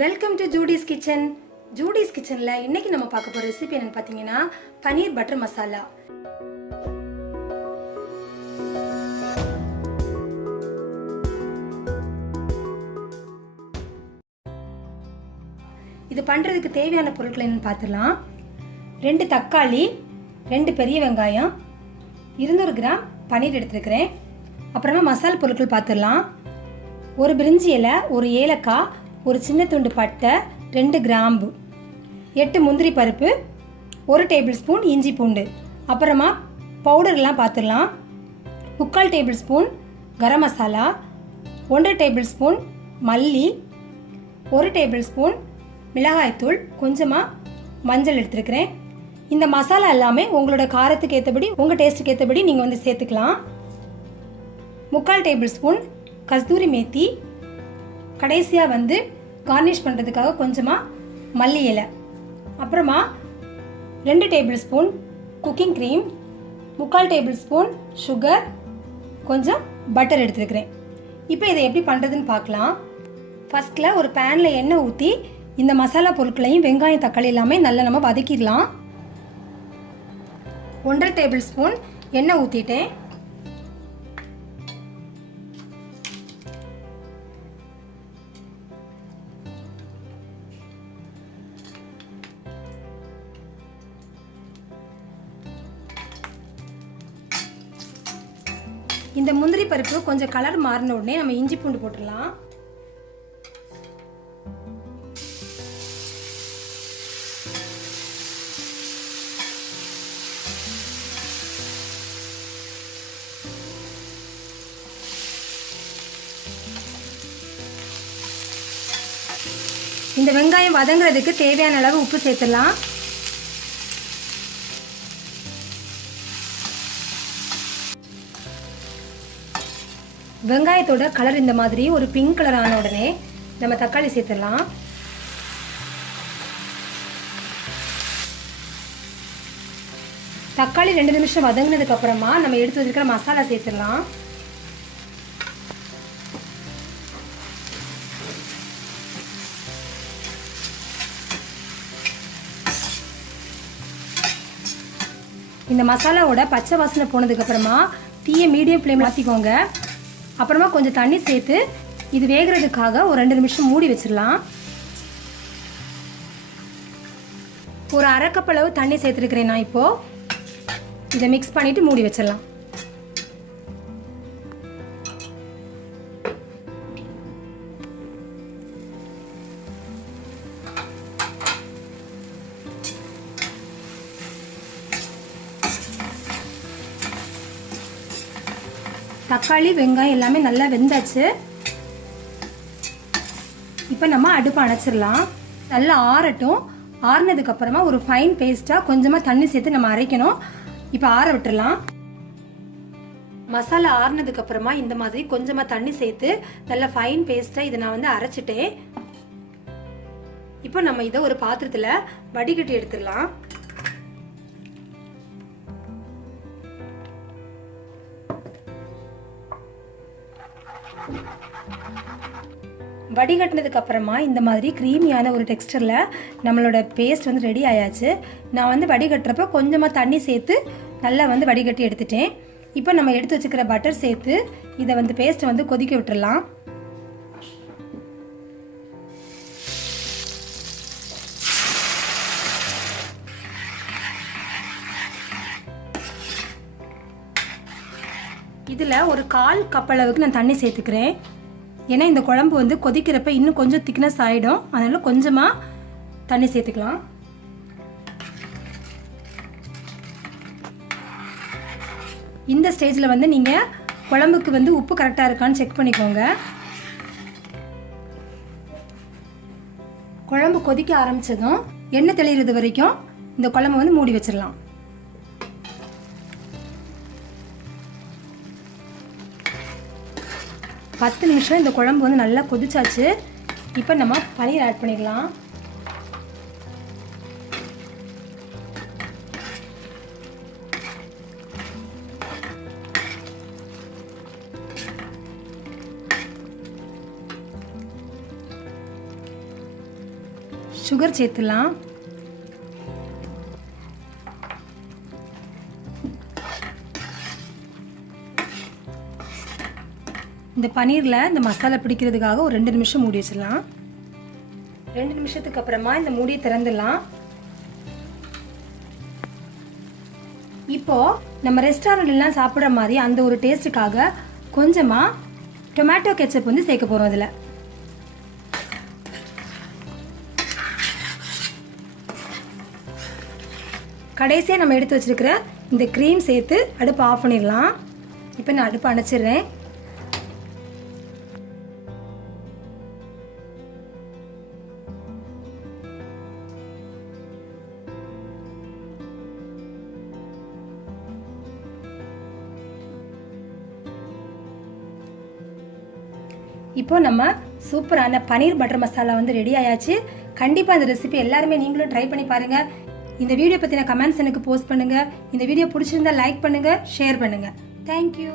Welcome to Judy's kitchen. Judy's கிச்சன்ல இன்னைக்கு நம்ம பார்க்க போற ரெசிபி என்னன்னு பாத்தீங்கன்னா பனீர் பட்டர் மசாலா. இது பண்றதுக்கு தேவையான பொருட்கள் என்னன்னு பார்த்துடலாம். 2 தக்காளி, 2 பெரிய வெங்காயம், 200 கிராம் பனீர் எடுத்துருக்கிறேன். அப்புறமா மசாலா பொருட்கள் பார்த்துடலாம். ஒரு பிரிஞ்சி இலை, ஒரு ஏலக்காய், ஒரு சின்ன துண்டு பட்டை, 2 கிராம்பு, 8 முந்திரி பருப்பு, 1 டேபிள் ஸ்பூன் இஞ்சி பூண்டு. அப்புறமா பவுடர்லாம் பார்த்துடலாம். 3/4 table spoon garam masala, 1 table spoon மல்லி, 1 டேபிள் ஸ்பூன் மிளகாய்த்தூள், கொஞ்சமாக மஞ்சள் எடுத்துருக்கிறேன். இந்த மசாலா எல்லாமே உங்களோட காரத்துக்கு ஏற்றபடி, உங்கள் டேஸ்ட்டுக்கு ஏற்றபடி நீங்கள் சேர்த்துக்கலாம். 3/4 டேபிள் ஸ்பூன் கஸ்தூரி மேத்தி, கடைசியாக கார்னிஷ் பண்ணுறதுக்காக கொஞ்சமாக மல்லி இலை. அப்புறமா 2 table spoon cooking cream, 3/4 table spoon sugar, கொஞ்சம் பட்டர் எடுத்துருக்கிறேன். இப்போ இதை எப்படி பண்ணுறதுன்னு பார்க்கலாம். ஃபஸ்ட்டில் ஒரு பேனில் எண்ணெய் ஊற்றி இந்த மசாலா பொருட்களையும் வெங்காயம் தக்காளி எல்லாமே நல்லா நம்ம வதக்கிடலாம். 1/2 டேபிள் ஸ்பூன் எண்ணெய் ஊற்றிட்டேன். இந்த முந்திரி பருப்பு கொஞ்சம் கலர் மாறின உடனே நம்ம இஞ்சி பூண்டு போட்டுடலாம். இந்த வெங்காயம் வதங்குறதுக்கு தேவையான அளவு உப்பு சேர்த்துடலாம். வெங்காயத்தோட கலர் இந்த மாதிரி ஒரு பிங்க் கலர் ஆன உடனே நம்ம தக்காளி சேர்த்துடலாம். தக்காளி 2 நிமிஷம் வதங்கினதுக்கு அப்புறமா நம்ம எடுத்து வச்சிருக்கிற மசாலா சேர்த்துடலாம். இந்த மசாலாவோட பச்சை வாசனை போனதுக்கு அப்புறமா தீயை மீடியம் ஃப்ளேம் மாற்றிக்கோங்க. அப்புறமா கொஞ்சம் தண்ணி சேர்த்து இது வேகிறதுக்காக ஒரு 2 நிமிஷம் மூடி வச்சிடலாம். ஒரு 1/2 கப் அளவு தண்ணி சேர்த்துருக்கிறேன் நான். இப்போது இதை மிக்ஸ் பண்ணிவிட்டு மூடி வச்சிடலாம். தக்காளி வெங்காயம் எல்லாமே நல்லா வெந்தாச்சு. இப்போ நம்ம அடுப்பு அணைச்சிடலாம். நல்லா ஆறட்டும். ஆறுனதுக்கு அப்புறமா ஒரு ஃபைன் பேஸ்ட்டாக கொஞ்சமாக தண்ணி சேர்த்து நம்ம அரைக்கணும். இப்போ ஆற விட்டுடலாம். மசாலா ஆறுனதுக்கு அப்புறமா இந்த மாதிரி கொஞ்சமாக தண்ணி சேர்த்து நல்லா ஃபைன் பேஸ்ட்டாக இதை நான் அரைச்சிட்டேன். இப்போ நம்ம இதை ஒரு பாத்திரத்தில் வடிகட்டி எடுத்துடலாம். வடிகட்டினதுக்கு அப்புறமா இந்த மாதிரி க்ரீமியான ஒரு டெக்ஸ்டரில் நம்மளோட பேஸ்ட் ரெடி ஆயாச்சு. நான் வடிகட்டுறப்ப கொஞ்சமாக தண்ணி சேர்த்து நல்லா வடிகட்டி எடுத்துட்டேன். இப்போ நம்ம எடுத்து வச்சுக்கிற பட்டர் சேர்த்து இதை பேஸ்ட்டை கொதிக்க விட்டுடலாம். இதில் ஒரு 1/4 கப் அளவுக்கு நான் தண்ணி சேர்த்துக்கிறேன். ஏன்னா இந்த குழம்பு கொதிக்கிறப்ப இன்னும் கொஞ்சம் திக்னஸ் ஆகிடும். அதனால் கொஞ்சமாக தண்ணி சேர்த்துக்கலாம். இந்த ஸ்டேஜில் நீங்கள் குழம்புக்கு உப்பு கரெக்டாக இருக்கான்னு செக் பண்ணிக்கோங்க. குழம்பு கொதிக்க ஆரம்பித்ததும் எண்ணெய் தெளிகிறது வரைக்கும் இந்த குழம்பு மூடி வச்சிடலாம். பத்து நிமிஷம் இந்த குழம்பு நல்லா கொதிச்சாச்சு. இப்போ நம்ம பனீர் ஆட் பண்ணிடலாம். சுகர் சேர்த்துடலாம். இந்த பன்னீரில் இந்த மசாலா பிடிக்கிறதுக்காக ஒரு 2 நிமிஷம் மூடி வச்சிடலாம். 2 நிமிஷத்துக்கு அப்புறமா இந்த மூடியை திறந்துடலாம். இப்போது நம்ம ரெஸ்டாரண்ட்லாம் சாப்பிட்ற மாதிரி அந்த ஒரு டேஸ்ட்டுக்காக கொஞ்சமாக டொமேட்டோ கெச்சப் வந்து சேர்க்க போகிறோம். அதில் கடைசியாக நம்ம எடுத்து வச்சுருக்கிற இந்த க்ரீம் சேர்த்து அடுப்பை ஆஃப் பண்ணிடலாம். இப்போ நான் அடுப்பை அணைச்சிடுறேன். இப்போ நம்ம சூப்பரான பன்னீர் பட்டர் மசாலா வந்து ரெடி ஆயாச்சு. கண்டிப்பாக இந்த ரெசிபி எல்லாருமே நீங்களும் ட்ரை பண்ணி பாருங்கள். இந்த வீடியோ பற்றின கமெண்ட்ஸ் எனக்கு போஸ்ட் பண்ணுங்கள். இந்த வீடியோ பிடிச்சிருந்தா லைக் பண்ணுங்கள், ஷேர் பண்ணுங்கள். தேங்க்யூ.